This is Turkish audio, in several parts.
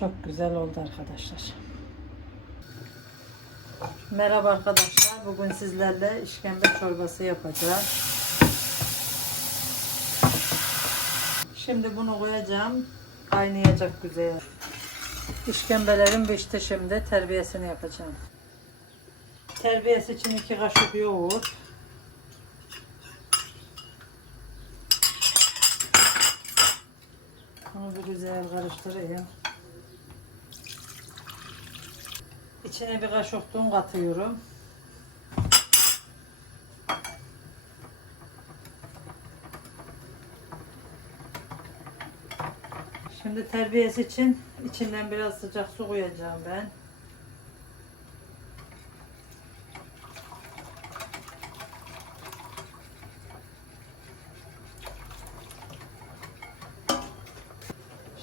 Çok güzel oldu arkadaşlar. Merhaba arkadaşlar. Bugün sizlerle işkembe çorbası yapacağız. Şimdi bunu koyacağım. Kaynayacak güzel. İşkembelerin pişti şimdi. Terbiyesini yapacağım. Terbiyesi için iki kaşık yoğurt. Bunu bir güzel karıştırayım. İçine bir kaşık un katıyorum. Şimdi terbiyesi için içinden biraz sıcak su koyacağım ben.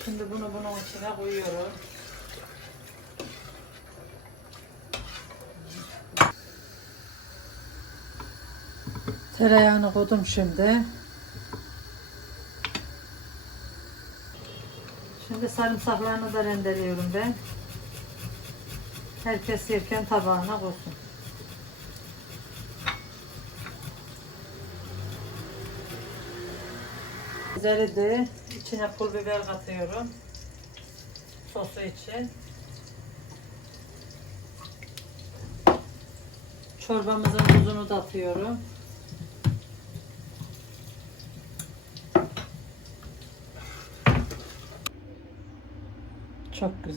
Şimdi bunu bunun içine koyuyorum. Tereyağını koydum şimdi. Şimdi sarımsaklarını da rendeliyorum ben. Herkes yerken tabağına koysun. De içine pul biber katıyorum. Sosu için. Çorbamızın tuzunu da atıyorum. Çok güzel.